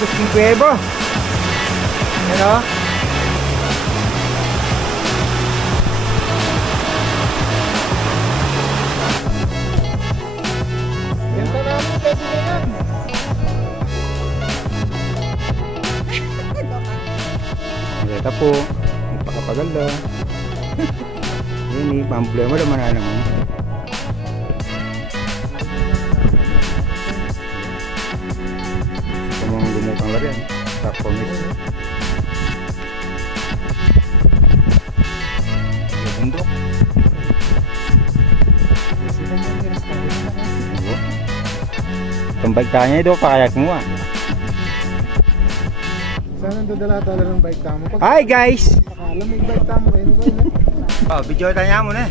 Agustin Cuevo. Yan o. Ganda namin pwede na yan. Ito po. Napakapaganda. Yan eh. Pamblema naman na naman. Gumutang lari yan. Stop for me. Bundok. Itong bike tanya ito, pakayak mo ah. Saan ang dodala-dala ng bike tamo? Hi guys! Akala may bike tamo kayo ba yun? Oh, video tanya mo na.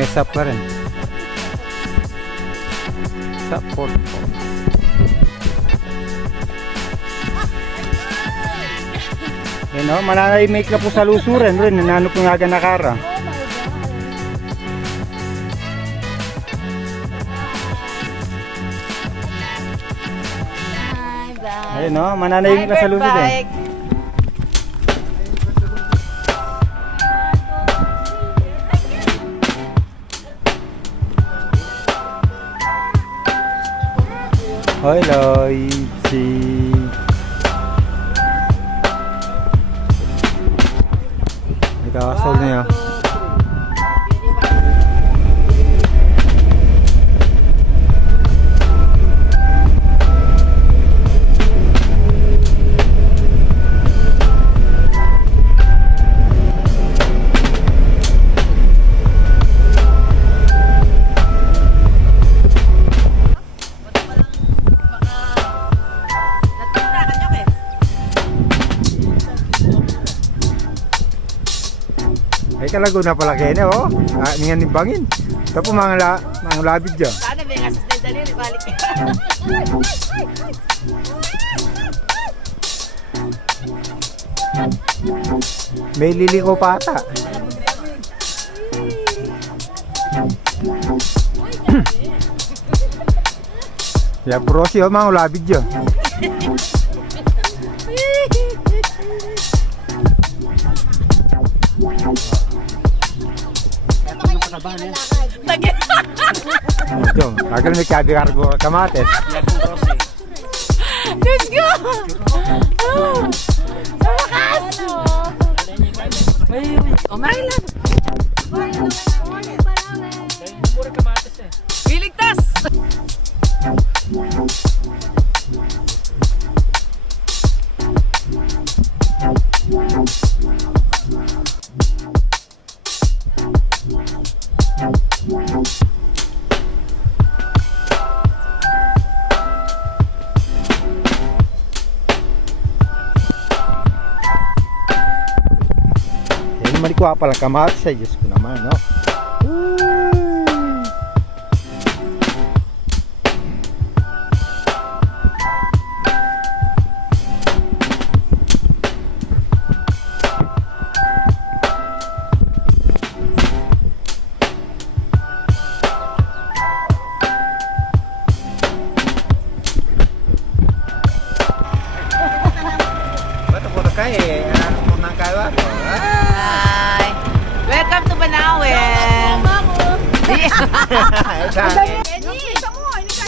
Mess up pa rin. Support po. Yan o, mananay-make na po sa lusuran rin. Nanano po nga nakara. Ayun o, mananay-make na sa lusuran. Hoy Loy, si ikakasol niya. Ay kalago na pala kayo oh. Ningan nimbangin. Ito po mga labid dyan. Sana may asos na daliri, balik. May liliko pa ata. Ya prosi oh mga labid dyan. Ito, agal may kabi kargo kamates. Diyos ko! Malakas! Umahin lang. Iligtas! Malikuha pala kamatis ay Diyos ko naman, no? Bato po na kayo eh. Ano po na kayo ako? Hi! Welcome to Banawen!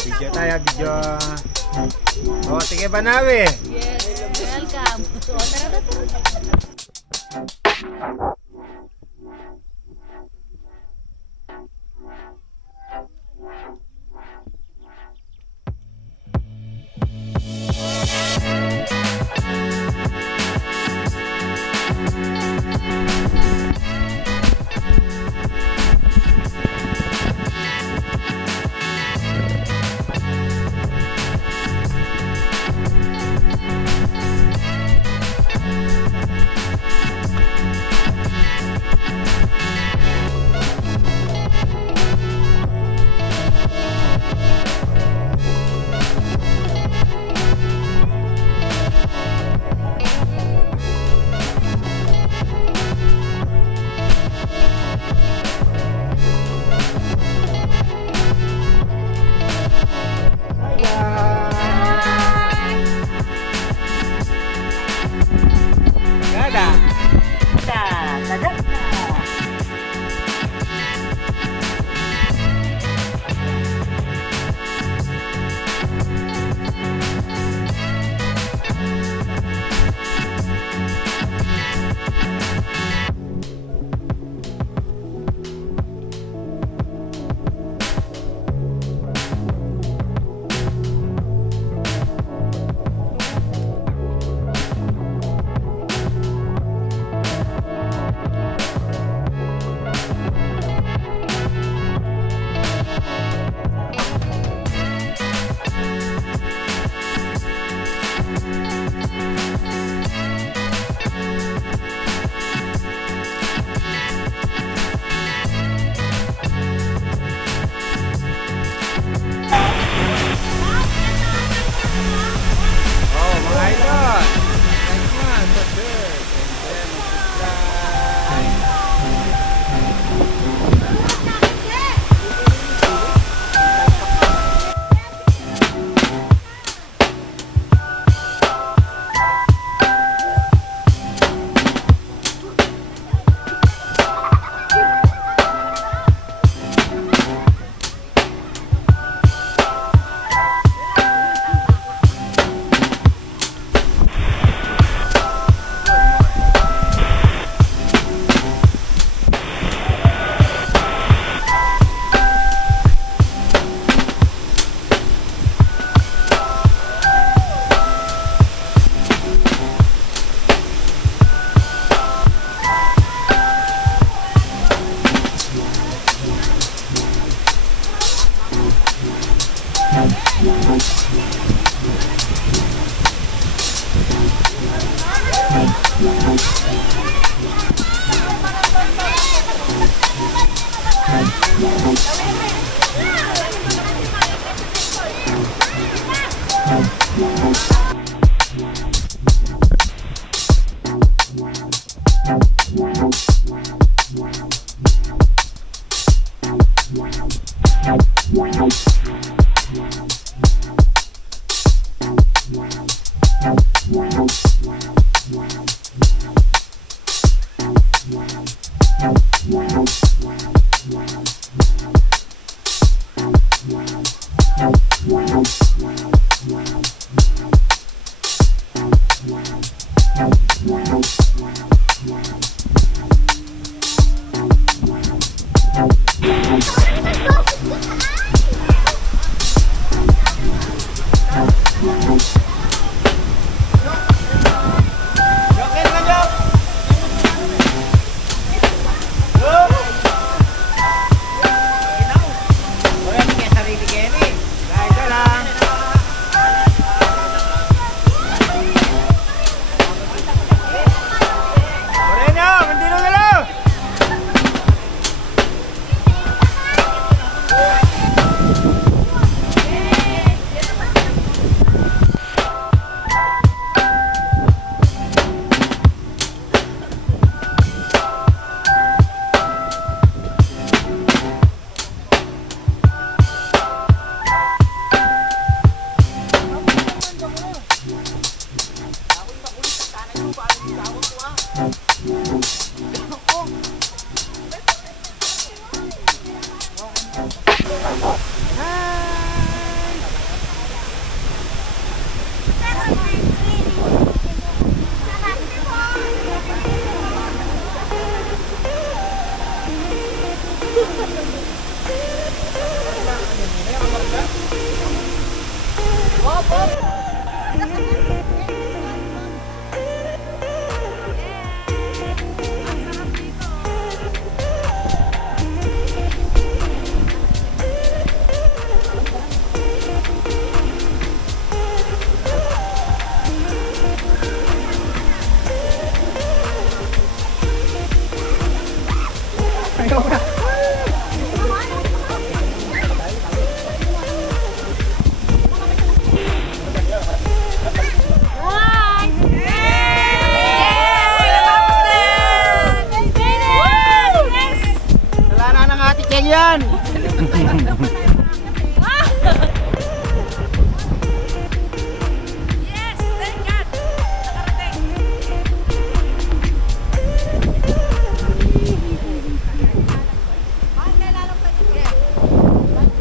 Video tayo, video. O, sige Banawe. Yes, welcome! Tara.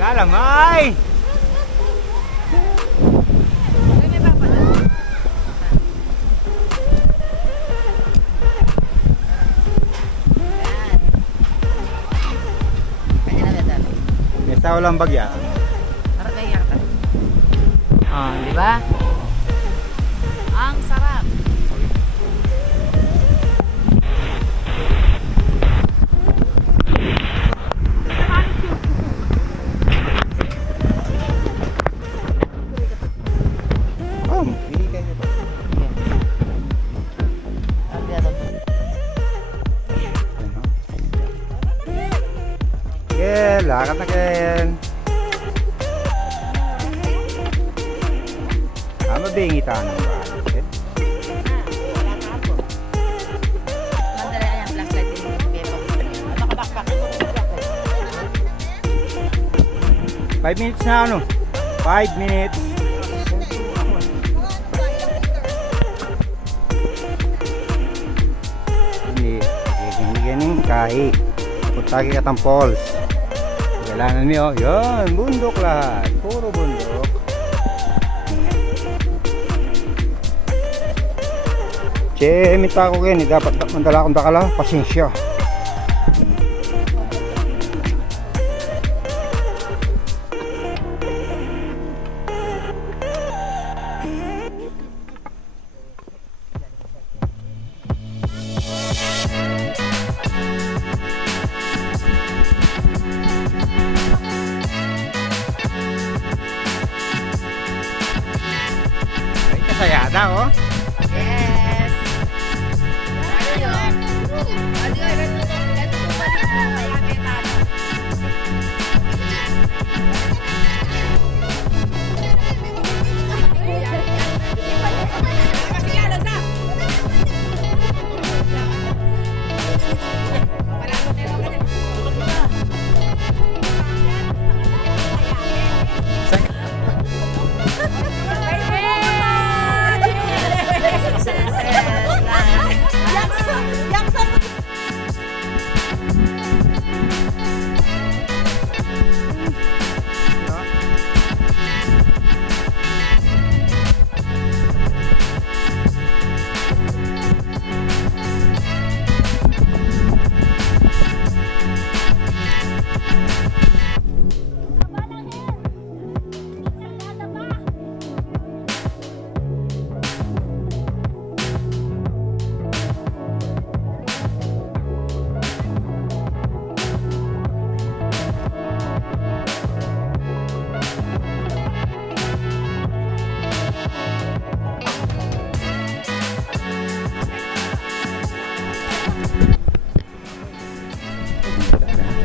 Lalamay! May tao lang bagya. Oh, di ba? Ang sarap. Oh, hindi kayo pa. Ken, lakad na Ken. Mabingi tayo ng bahay. Ken. Mandala yan, flashlight din yung kepo. Nakabakbak. 5 minutes na ano? 5 minutes. Hindi ganing kahit. Punta kita ng falls. Kailangan niyo, yun, bundok lahat. Puro bundok. Che, minta ko Ken, dapat mandala akong dakala. Pasensya. ganda oh. Yes! Ayun. Ayun, ganito balik mo. Kaya metano. Kasi lalo sa.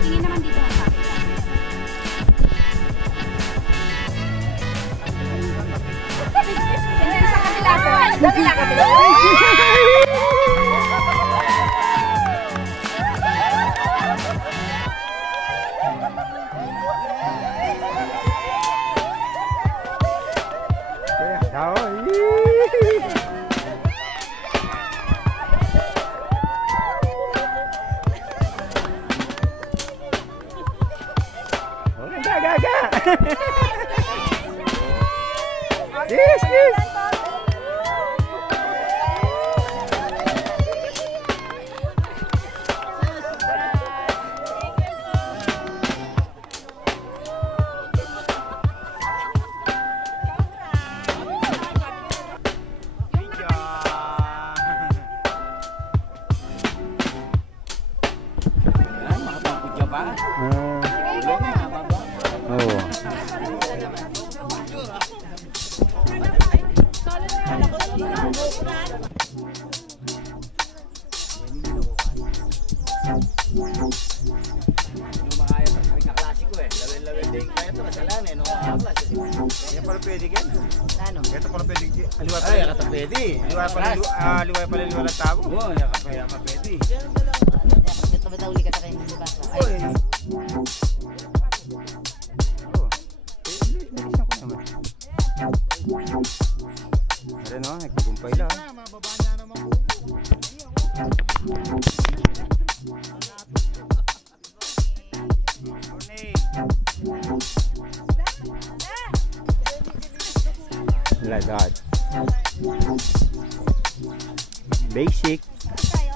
Tingin naman dito ang sabi. Hindi sa kabila ko. Kabila, kabila. Kaya daw. Oh, gaga. Yes, yes. Oh. Yan pala pwede yan. Ano? Ito pala pwede. Aliwa Ay, pala. kata pwede. Aliwa pala ng tao. Oo, yaka pwede. Ito ba uli ka sa kayo ng basa? Oy. Oh. Bilisan ko naman. Ayan o, nagkukumpay lang. Mababa na naman po. Like that. Basic. Tayo?